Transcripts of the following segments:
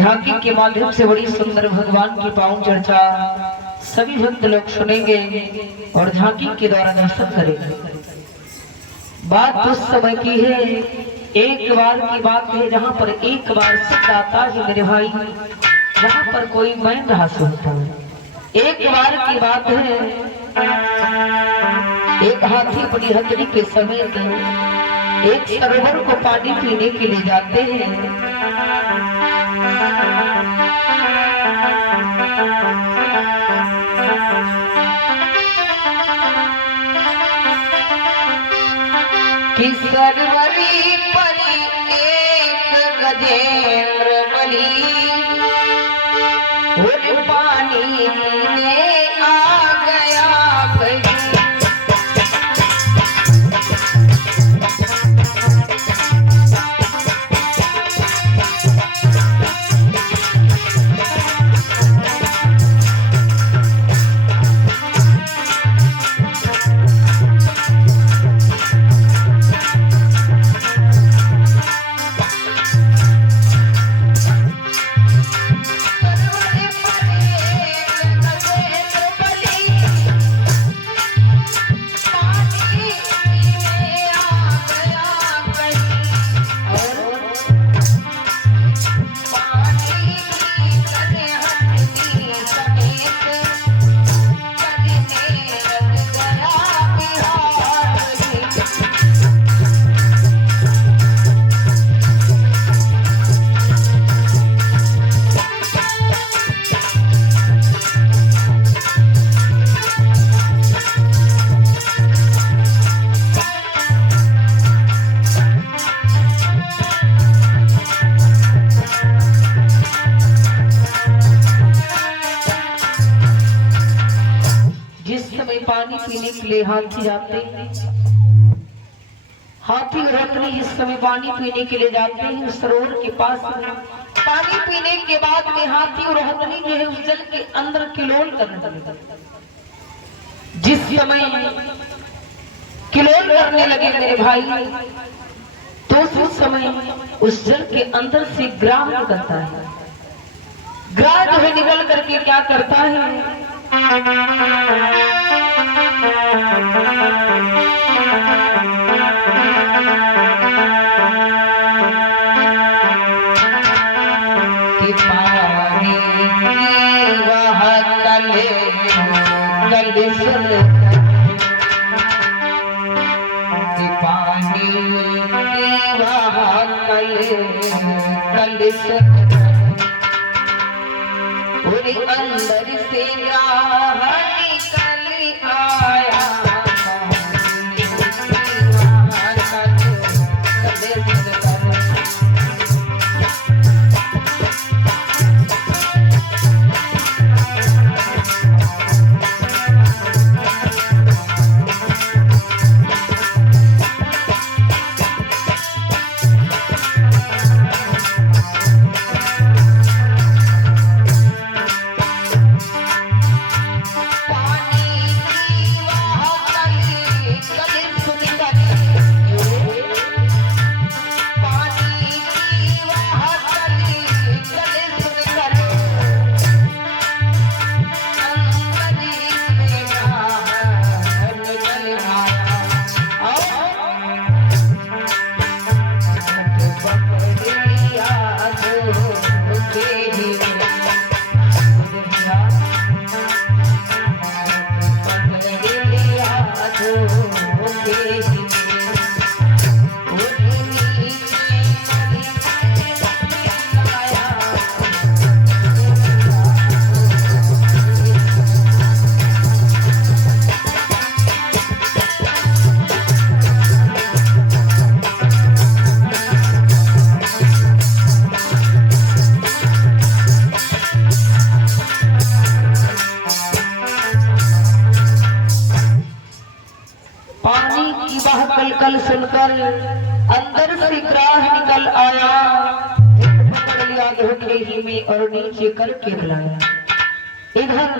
झांकी के माध्यम से बड़ी सुंदर भगवान की पावन चर्चा सभी भक्त लोग सुनेंगे और झांकी के द्वारा दर्शन करेंगे। बात उस समय की है, एक बार की बात है जहाँ पर एक बार शब्द आता है मेरे भाई, जहाँ पर कोई मैं रहा सुनता है। एक बार की बात है, एक हाथी अपनी हथनी के समेत एक सरोवर को पानी पीने के लिए जाते हैं। कि सरवरी परी एक गजेंद्र बली और पानी पीने आ गया पानी पीने के लिए हाथी जाते हैं। हाथी और हथनी इस समय पानी पीने के लिए जाते हैं उस सरोवर के पास। पानी पीने के बाद में हाथी और हथनी जो है उस जल के अंदर किलोल करने लगे। जिस समय किलोल करने लगे मेरे भाई, तो उस समय उस जल के अंदर से ग्राह निकलता है। ग्राह जो है निकल करके क्या करता है, कि पानी की वह कलिसुन, कि पानी की वह कलिसुन पूरे अंदर से ग्राह निकल आया। कल सुनकर अंदर से ग्राह निकल आया, पकड़ लिया धोखे ही में और नीचे करके बुलाया। इधर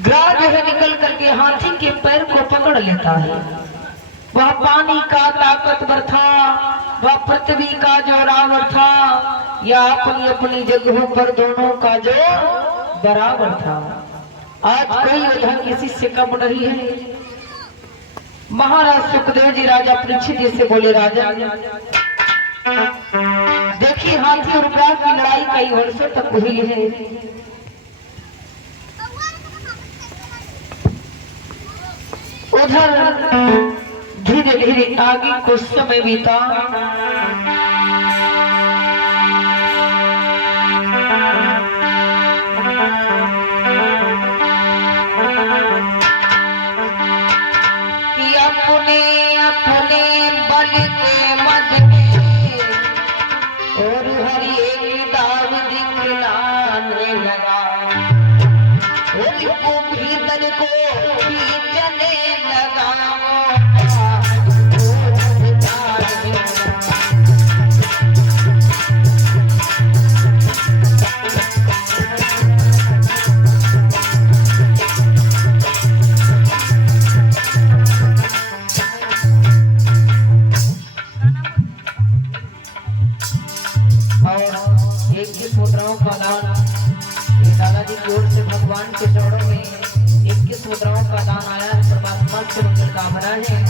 ग्राह जो है निकल करके हाथी के पैर को पकड़ लेता है। वह पानी का ताकतवर था, वह पृथ्वी का जोरावर था, या अपनी अपनी जगहों पर दोनों का जो बराबर था। आज कोई उधर किसी से कम नहीं है। महाराज सुखदेव जी राजा परीक्षित जी से बोले, राजा देखिए हाथी और बाघ की लड़ाई कई वर्षों तक हुई है। उधर धीरे धीरे आगे कुछ समय बीता। दादाजी की ओर से भगवान के चरणों में 21 मुद्राओं का दान आया है। परमात्मा से मंगल कामना है।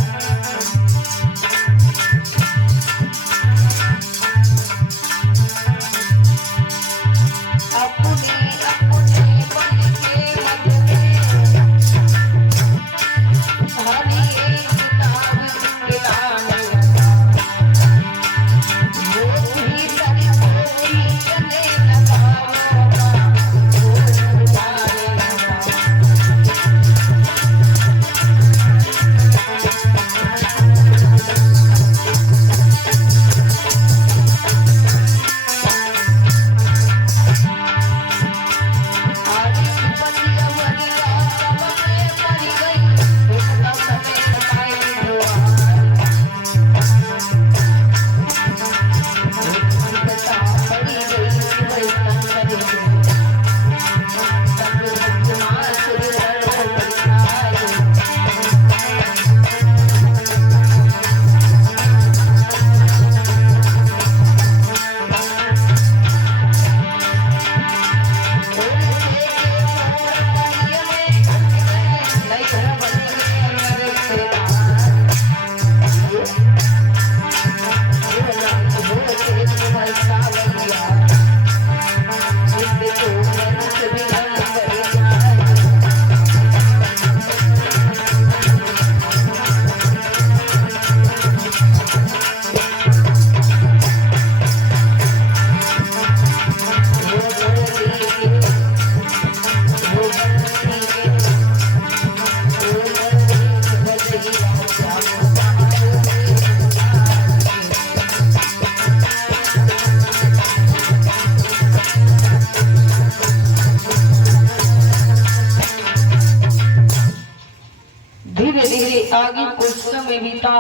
आगे कुछ समय बीता।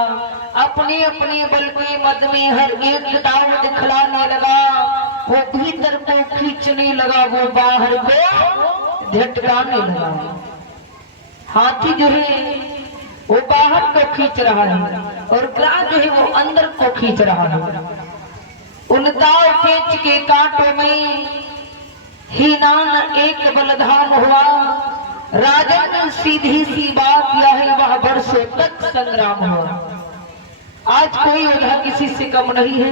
अपने अपने बल के मद में हर एक दाव दिखलाने लगा। वो भीतर को खींचने लगा, वो बाहर को झटकाने लगा। हाथी जो है वो बाहर को खींच रहा है और ग्राह जो है वो अंदर को खींच रहा है। उन दाव खींच के कांटों में हीनान एक बलधाम हुआ। राजन सीधी सी बात यह है, वह वर्षों तक संग्राम हुआ। आज कोई उधर किसी से कम नहीं है।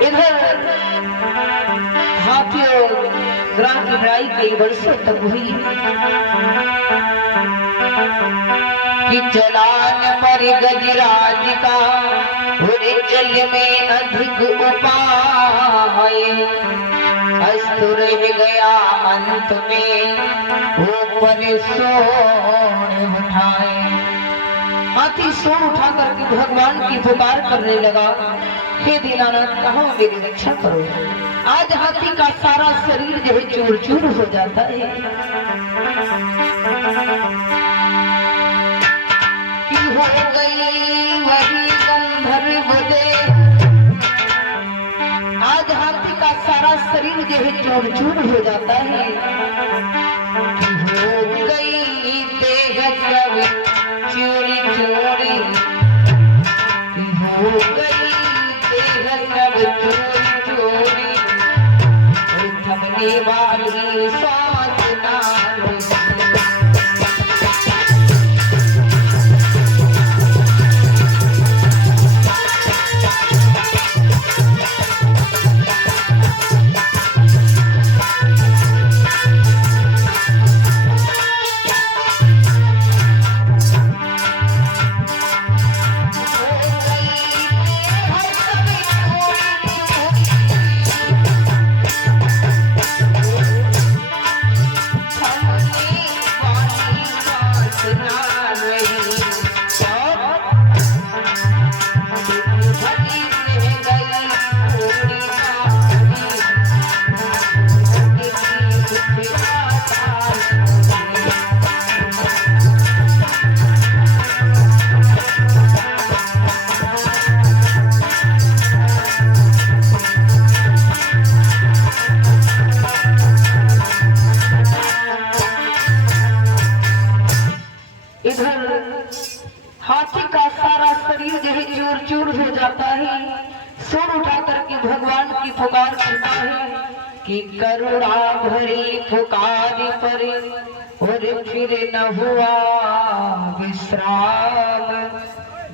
इधर हाथी और ग्राह की लड़ाई कई वर्षों तक हुई कि चलान पर गजराज का जल में अधिक उपाय। अस्तु रह गया अंत में ऊपर सोने उठाए। हाथी सोन उठा करके भगवान की पुकार करने लगा, हे दीनानाथ कहाँ मेरी रक्षा करो। आज हाथी का सारा शरीर जो है चूर चूर हो जाता है। कि हो गई वही गंधर्व दे। आज हाथी का सारा शरीर जो है चूर चूर हो जाता है। कि हो गई देह सब चूरी चूरी। कि हो गई देह सब चोरी चोरी थमने वाली सांस ना हाथी का सारा शरीर जो है चूर चूर हो जाता है। सुर उठा करके भगवान की पुकार करता है कि करुणा भरी पुकार पर और फिर न हुआ विश्राम।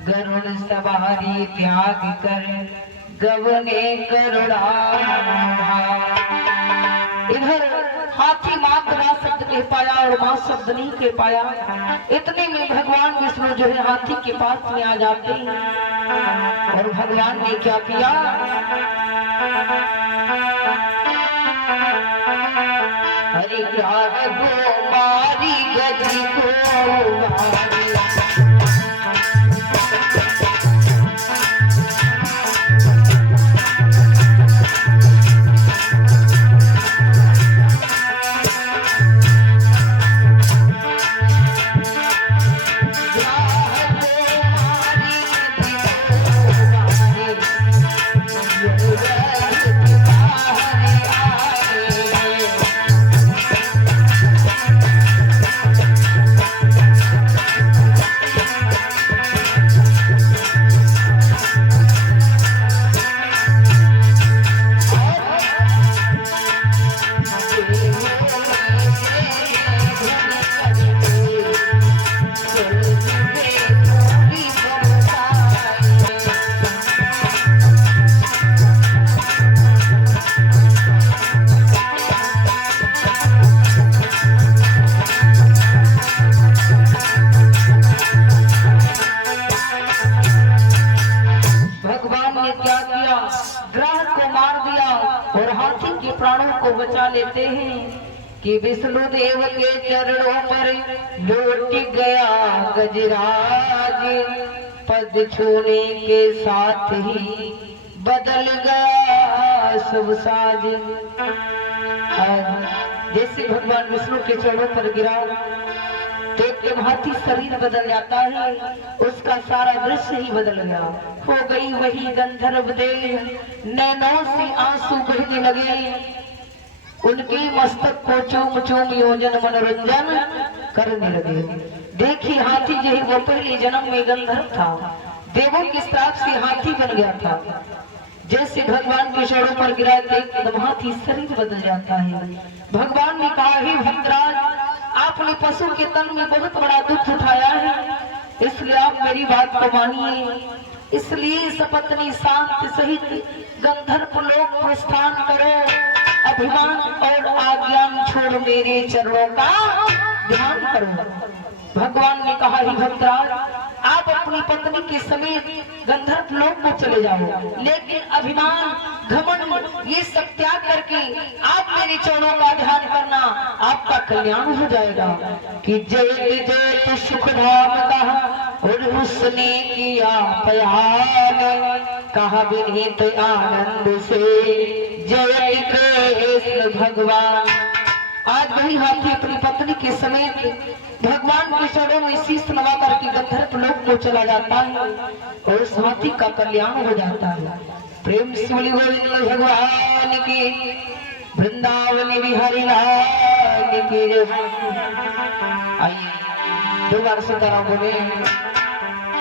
गरुड़ सवारी त्याग कर गवने करुणा। इधर हाथी माँ बड़ा शब्द कह पाया और माँ शब्द नहीं कह पाया। इतने में भगवान विष्णु जो है हाथी के पास में आ जाते हैं और भगवान ने क्या किया, हरे प्यार को मारी गति को मारी। प्राणों को बचा लेते हैं कि विष्णु देव के चरणों पर लौट गया गजराज। पद छूने के साथ ही बदल गया सब साज। जैसे भगवान विष्णु के चरणों पर गिरा तो एकदम हाथी शरीर बदल जाता है, उसका सारा दृश्य ही बदल गया। हो गई वही गंधर्व देह, नैनों से आंसू बहने लगे। उनके मस्तक को चूम चूम योजन मनोरंजन करने लगे। देखिए हाथी जो है वो पहले जन्म में गंधर्व था, देवों के श्राप से हाथी बन गया था। जैसे भगवान के चरणों पर गिरा एकदम हाथी शरीर बदल जाता है। भगवान ने कहा, हे भक्तराज, आपने पशु के तन में बहुत बड़ा दुख उठाया है, इसलिए आप मेरी बात को मानिए। इसलिए सपत्नी शांति सहित गंधर्व लोक प्रस्थान करो। अभिमान और आज्ञान छोड़ मेरे चरणों का ध्यान करो। भगवान ने कहा, हे भक्तराज, आप अपनी पत्नी के समेत गंधर्व लोक को चले जाओ, लेकिन अभिमान घमंड ये सब त्याग करके आप मेरे चरणों का ध्यान करना, आपका कल्याण हो जाएगा। कि जय जय सुख धाम कहा और उसने किया प्यार, कहा विनीत आनंद से जय कृष्ण भगवान। आज वही हाथी अपनी पत्नी के समेत भगवान के चरणों में शीश नवा करके गंधर्व लोक को चला जाता है और उस हाथी का कल्याण हो जाता है। प्रेम से बोली गोविंद भगवान की, वृंदावन बिहारी लाल की जय। आइए दो बार सीताराम बोले,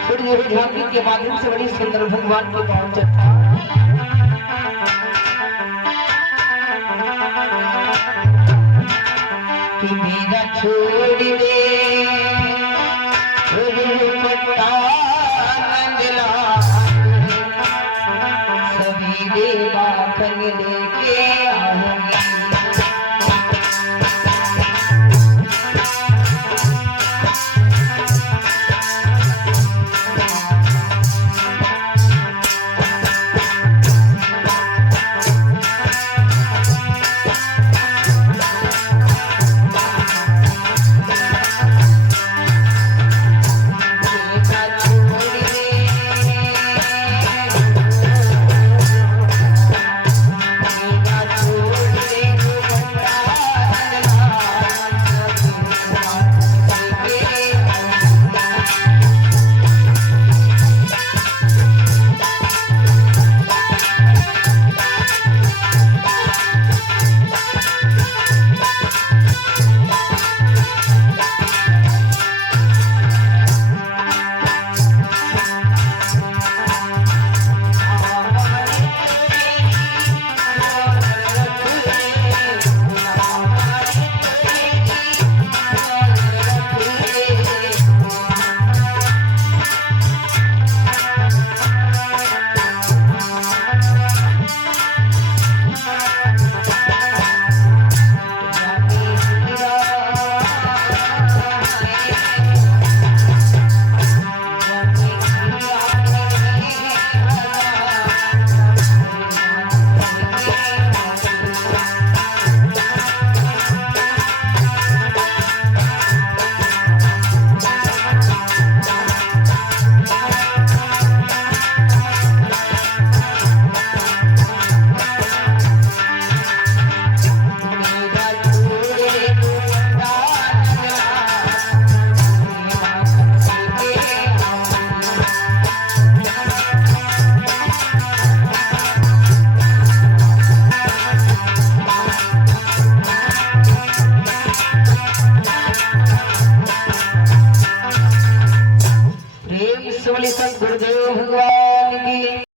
फिर झांकी के माध्यम से बड़ी सुंदर भगवान की पावन चर्चा। छोड़ दे दुपट्टा नंदला सवेरे माखन लेके आऊंगी गुरुदेव भगवान की